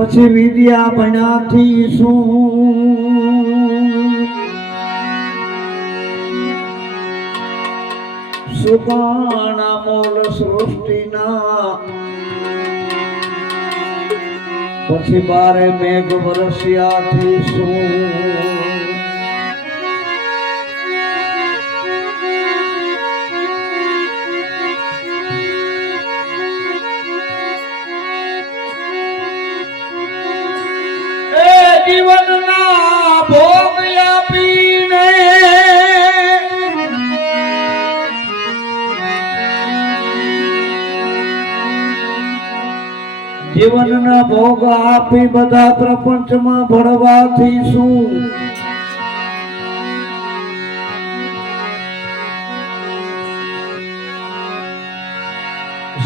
પછી વિદ્યા ભણ્યાથી શું સુકાણા મોલ સૃષ્ટિના પછી બારે મેઘ વરસ્યાથી શું જીવનના ભોગ આપીને જીવનના ભોગ આપી બધા પ્રપંચમાં ભળવાથી શું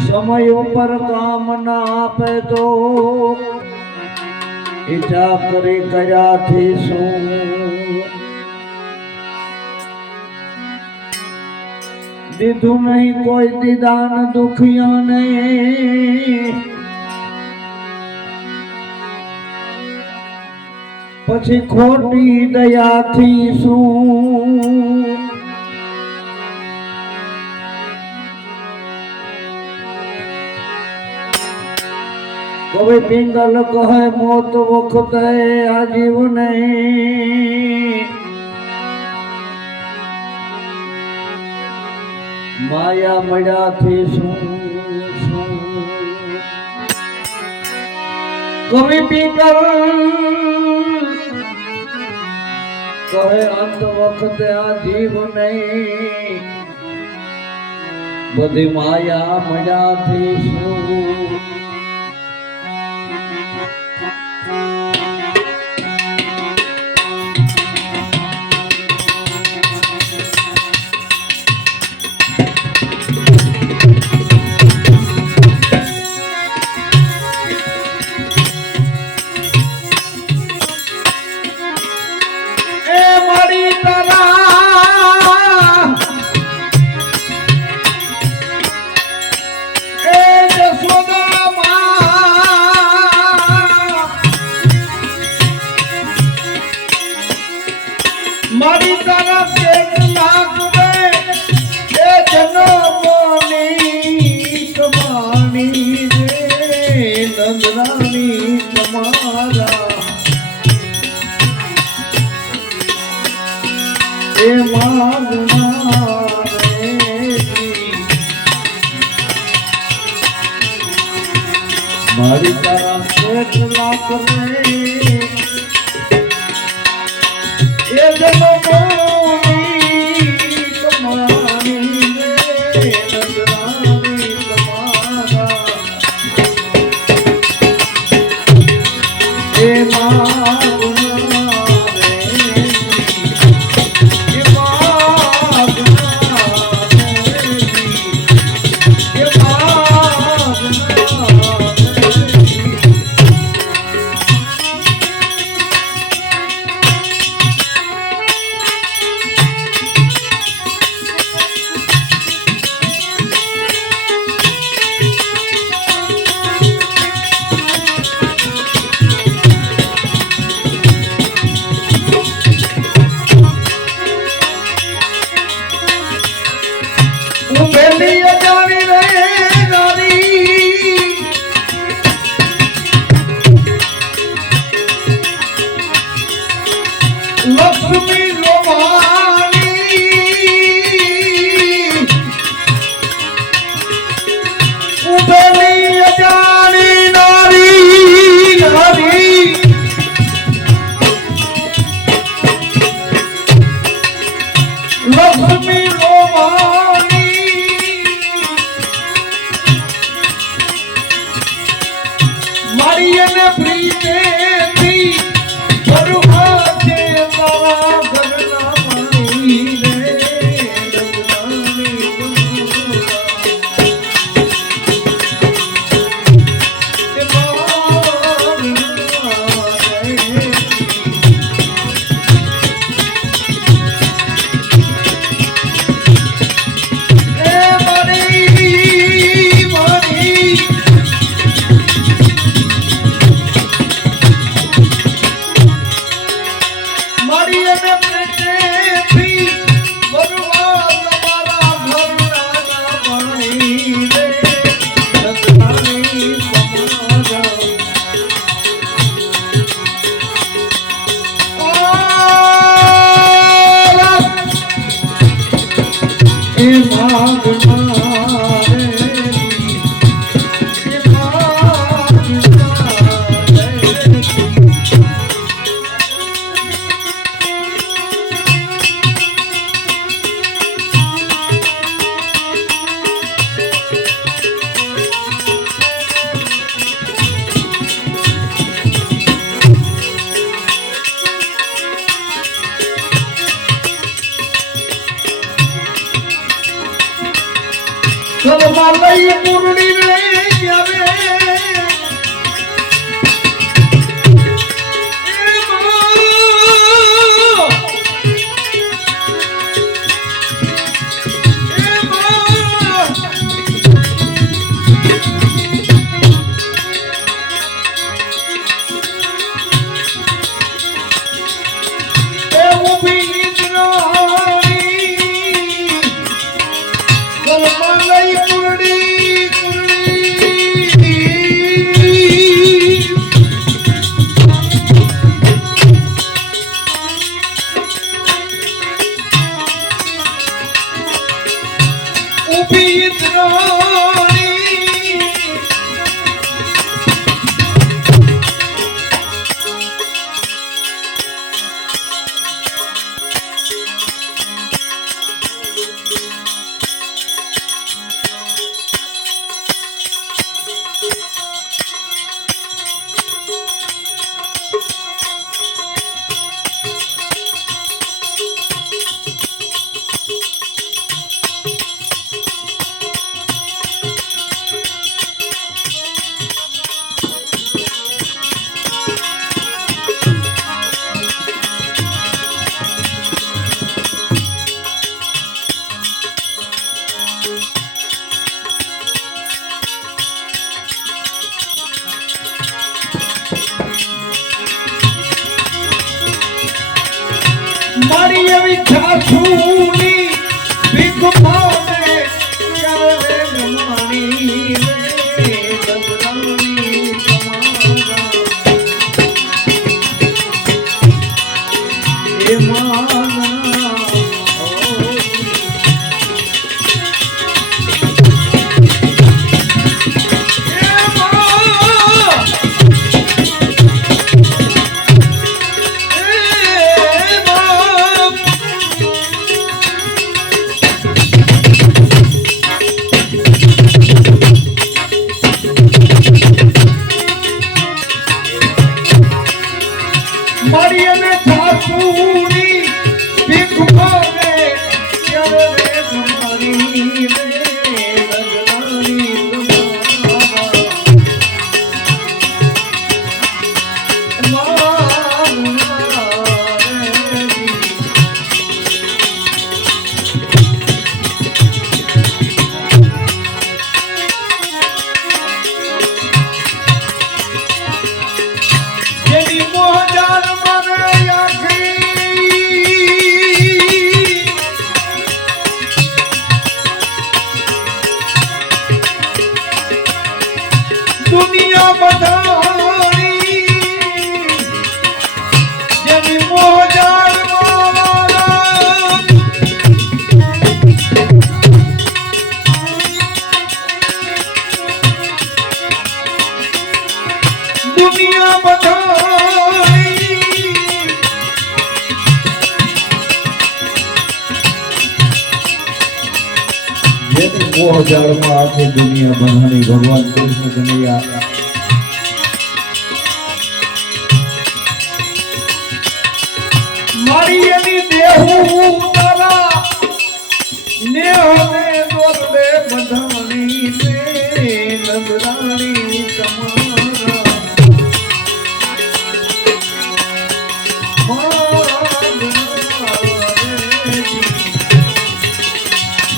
સમય ઉપર કામ ના આપે તો ઈચ્છા કરી કર્યાથી શું દીધું નહીં કોઈ દીદાન દુખિયાને પછી ખોટી દયાથી શું કોઈ પિંગલ કહે મોત વખતે આજીવ નહીં માયા મળ્યાથી શું કવિ પિંગલ કહે અંત વખતે આજીવ નહીં બધી માયા મળ્યાથી શું મારી તારા પેટ લાગવે એ જન્મની કમાણી રે નંદરાની તમારા એ માગના રે મારી તારા પેટ લાગવે એ જન્મની કમાણી રે નંદરાની તમારા એ માગના રે એ માગના રે એ માગના લક્ષ્મી લોભાણી ઉભેલી અજાણી નારી હરી લક્ષ્મી લોભાણી મારી એને પ્રીતેથી કુરડી રે જાવે મારી એવી છાછુની ભીખ પાવે ચાલે બ્રહ્માણી રે ગજરાણી તમારા એ માના મારી અને છાછુની ભીખ પાવે ચાલે બ્રહ્માણી રે ગજરાણી દુનિયા બધાની જેની મોજાર મારા દુનિયા બધાની જેની મોજારમાં આખી દુનિયા બધાની ભગવાન કૃષ્ણ કનૈયા મારી એની દેહુ તારા નેહને દોરડે બધાની ને નજરાણી તમારા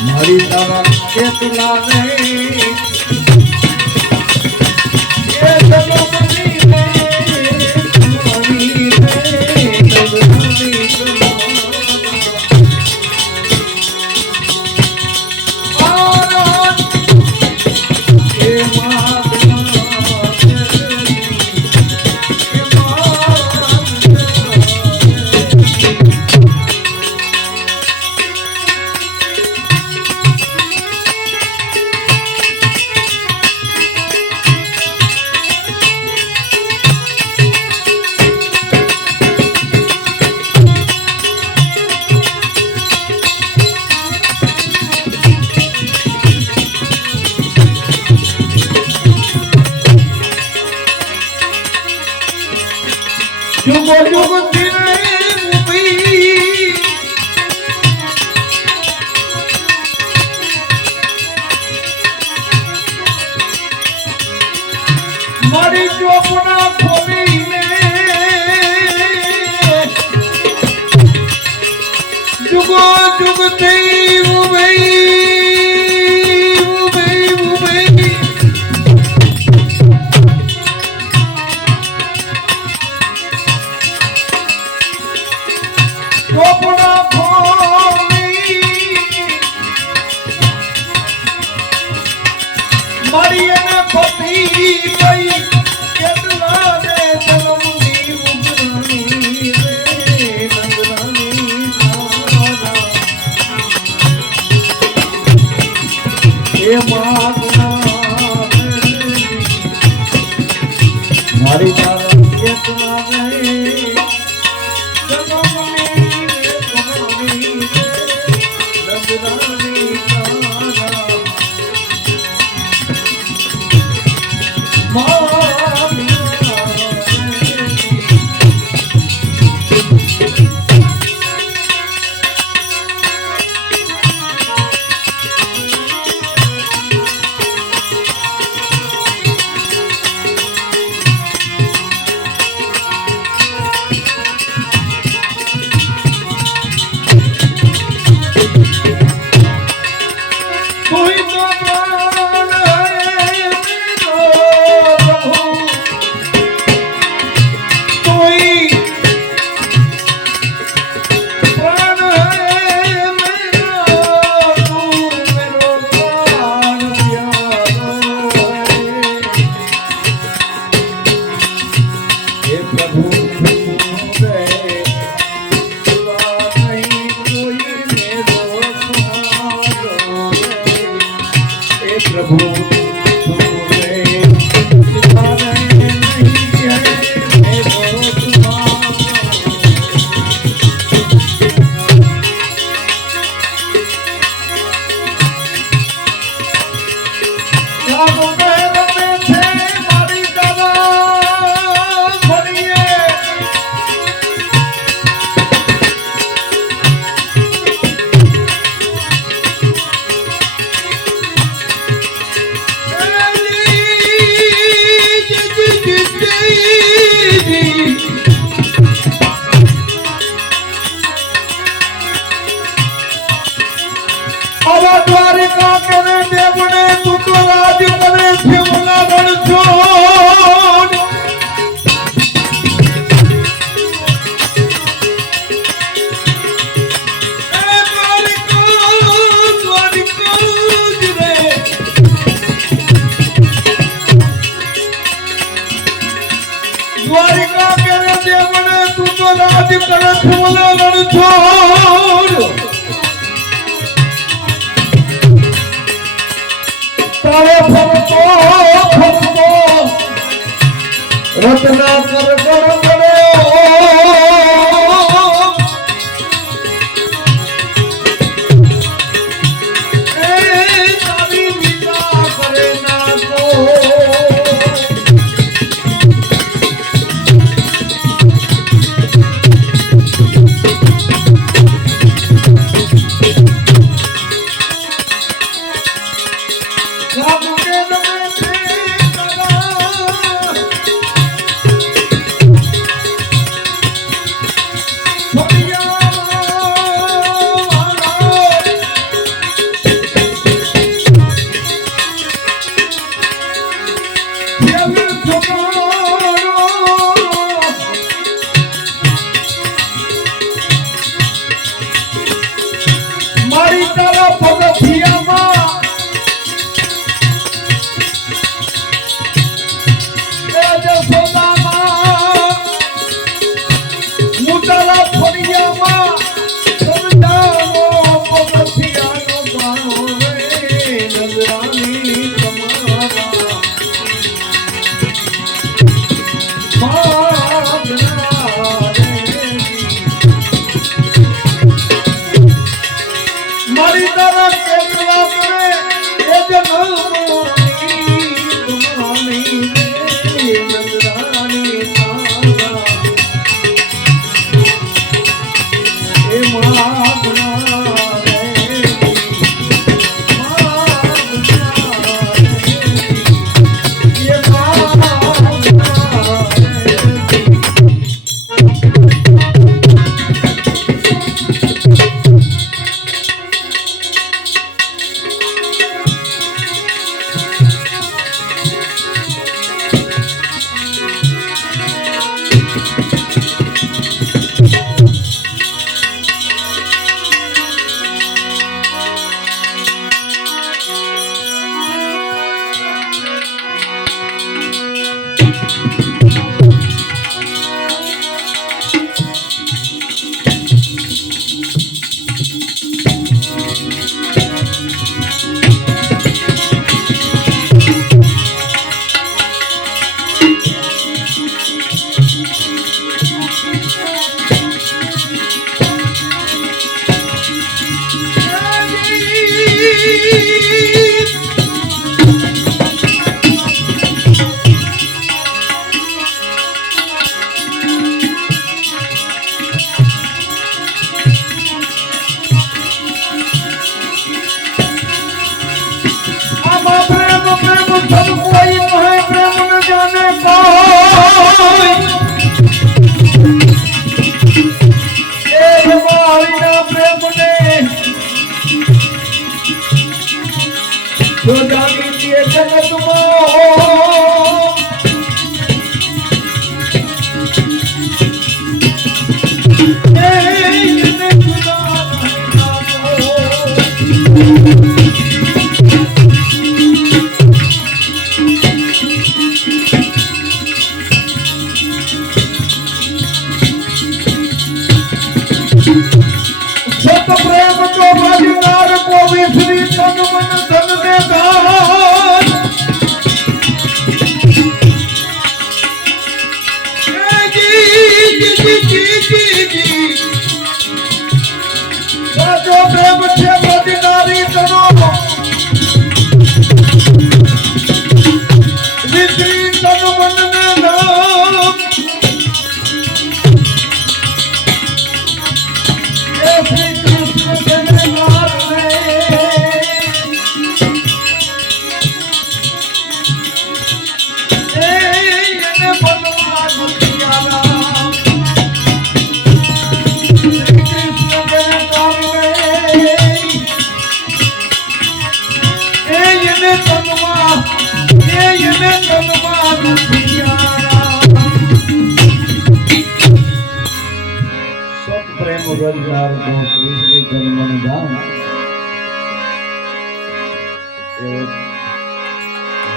મારી તારા કેટલા રે એ સલોમની રે મારી રે નજરાણી યુગો યુગ મારી ચોપડા ખોલીને જુગો જુગ થઈ ચોપડા ખોલી મારી એને પતી ગઈ કેટલા ને જન્મની ઉઘરાણી રે નંદરાણી એ મારી તારા કેટલા રે દ્વારિકા કરે દેવને તું તો રાજ કરે છે ઓલા રણછોડ દ્વારિકા કરે દેવને તું તો રાજ કરે છે ઓલા રણછોડ તારે ફરતો ફરતો રત્ના કર ગડગડ્યો એ તારી વિદા કરે નાખો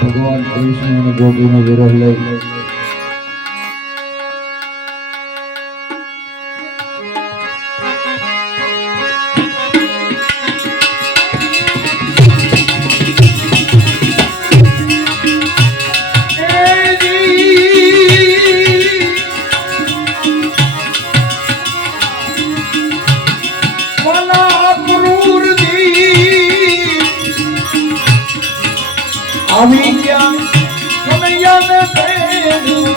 ભગવાન કૃષ્ણ અને ગોપીનો વિરોધ લઈ આવી ગયા કનૈયાને ભેડું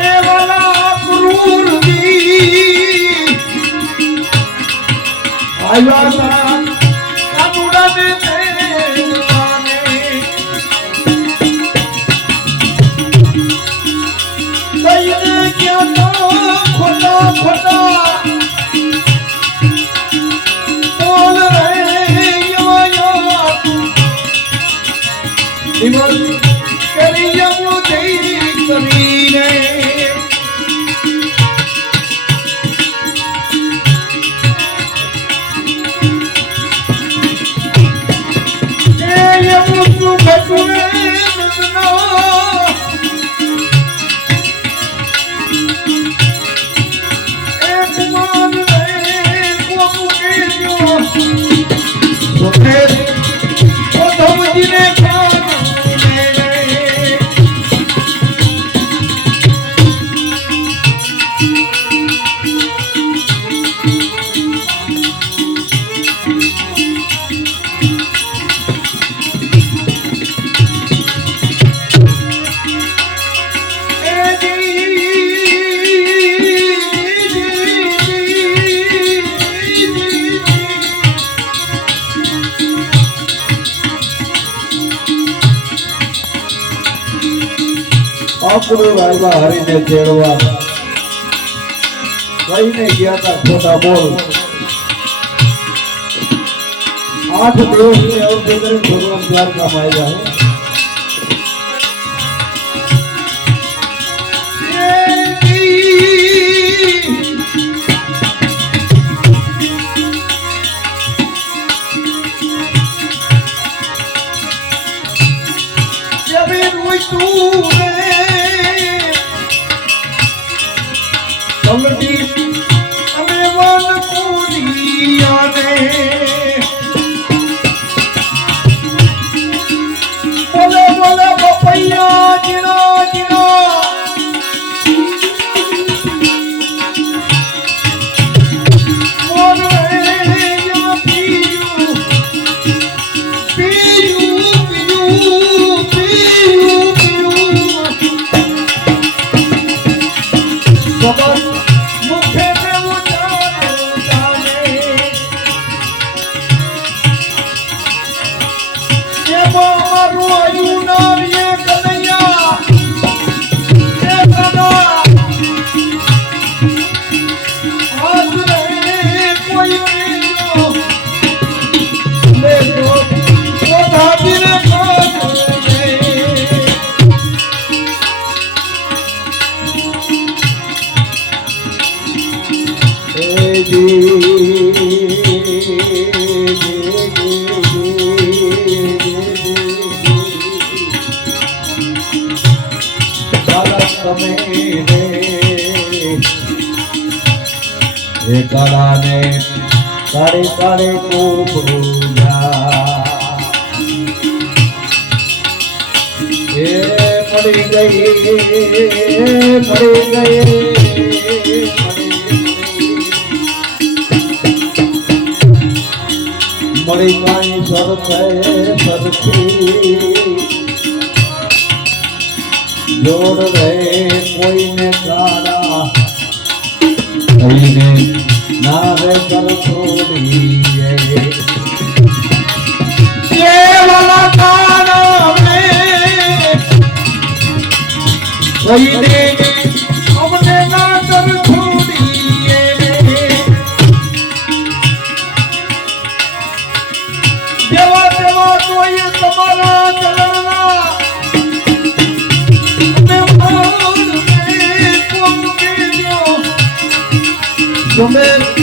એ વાલા ક્રૂરજી આવ્યા તા કાનુડાને ભેડું કઈને ક્યાં તો ખોટા ખોટા અક્રૂર આવ્યા હરીને તેડવા કઈને ગયા હતા ખોટા બોલ 8 દિવસ ને અવધિ કરી ભગવાન દ્વારકામાં આવ્યા કાળાને કાળે કાળે કોપરૂજા એ મળી ગઈ મળી કાંઈ સરખે સરખી જોડ રે કોઈને કાળા નારે કર છોડીએ ये वाला गाना में कोई ने हमने ना कर छोड़ी देवा देवा तो ये तुम्हारा चलना मैं मार में तुम के जो तुम्हें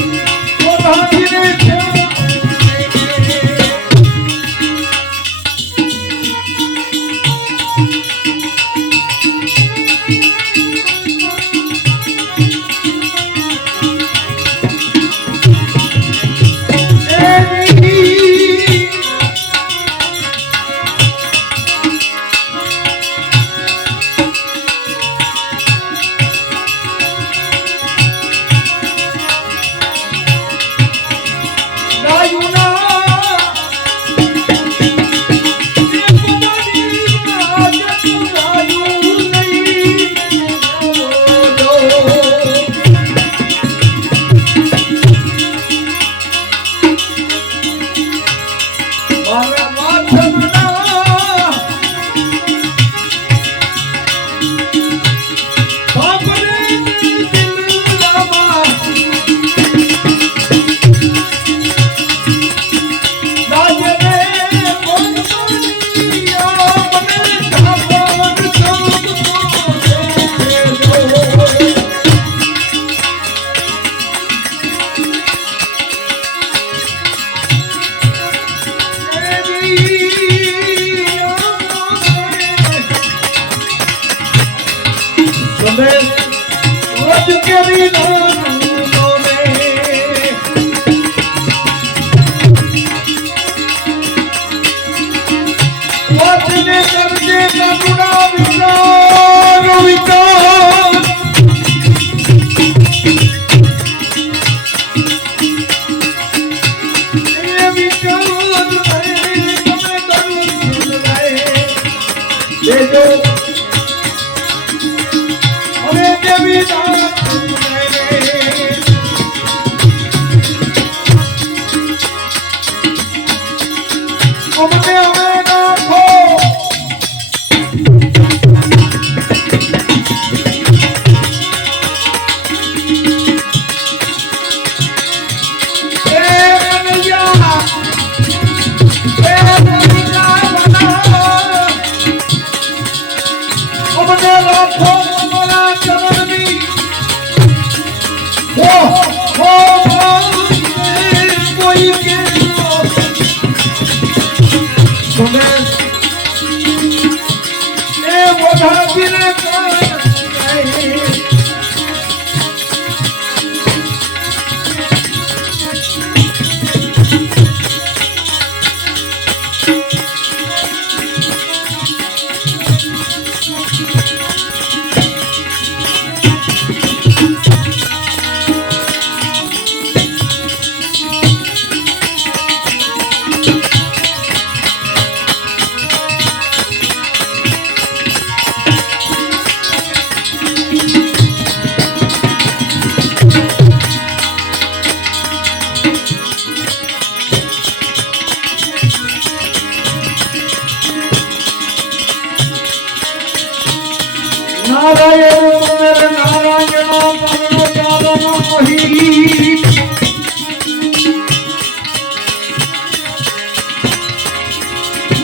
નારાયણ મેરે નારાયણ પરમ ચારણ કહી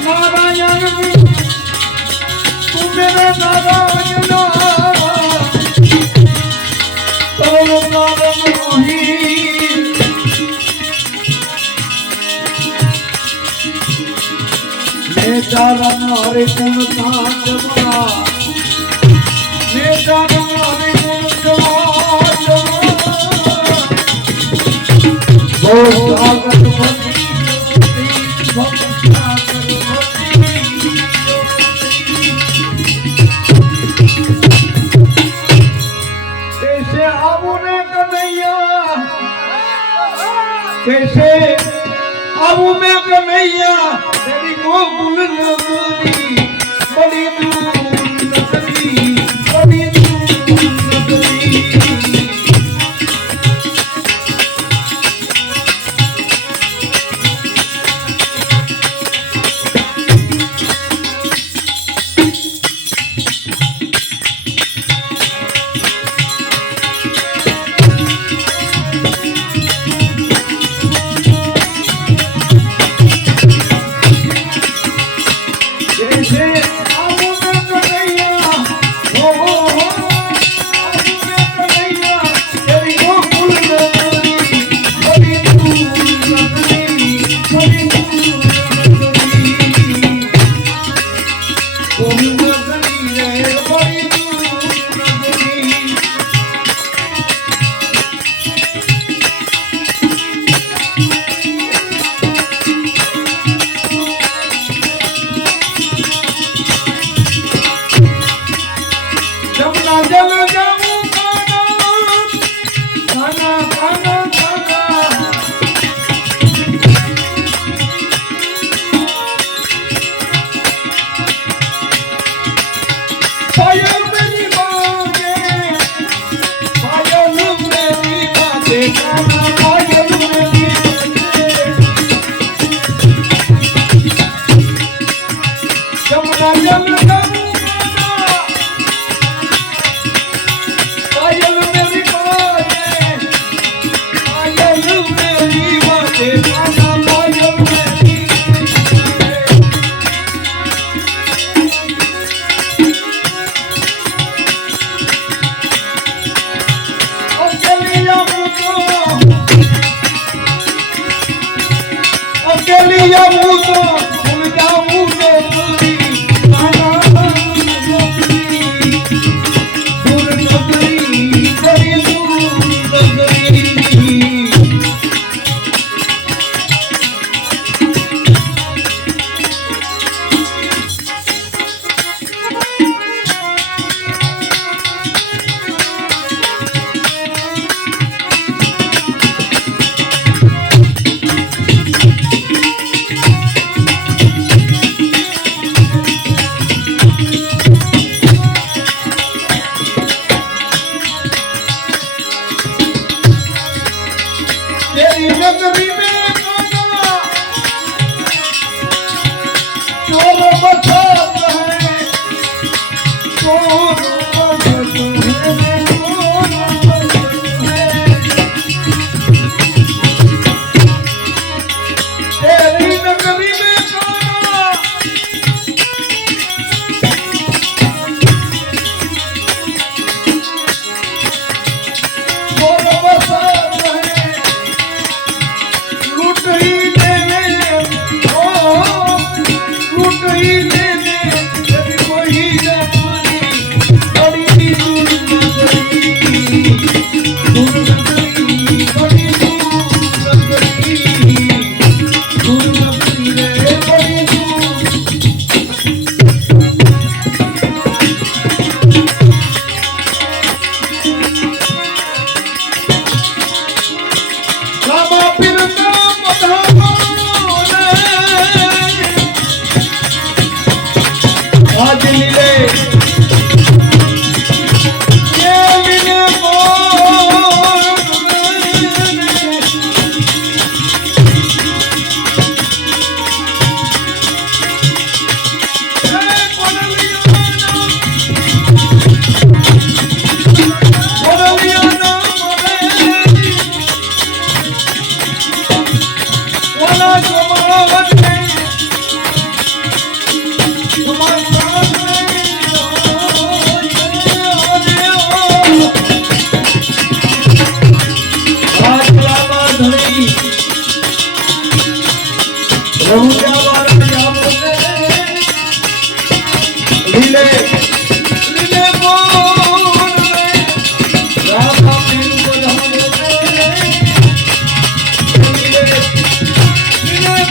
નારાયણ તું મેરે નારાયણ પરમ ચારણ કહી मैं चरण हरि गुण साजमा मैं चरण हरि गुण साजमा गो सागर कैसे आबुने कन्हैया कैसे आबू में कन्हैया तेरी गोकुल नगरी बड़ी दूर नगरी बड़ी दूर नगरी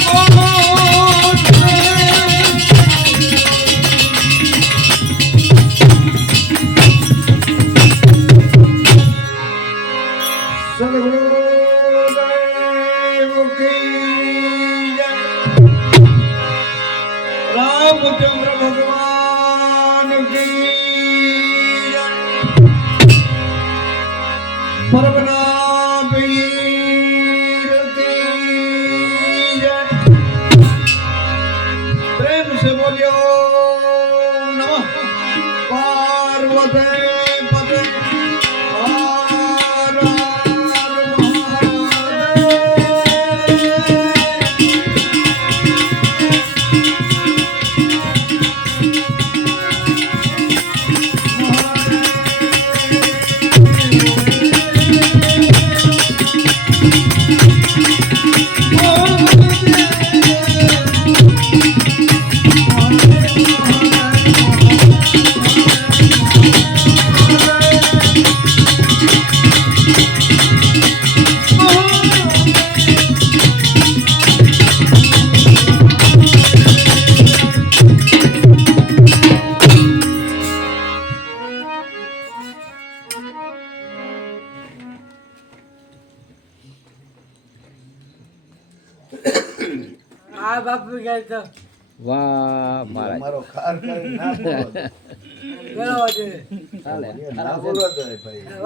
કોણ સદગુરુદેવ કી જય. રામચંદ્ર ભગવાન કી જય. પરમના પીર કી જય. પ્રેમ સે બોલ્યો નમઃ પાર્વતી પતે. હર હર આ બાપુ ગયા તો વાહ મહારાજ મારો ખાર કરી ના બોલો. ગયો છે ચાલે ના બોલો તો ભાઈ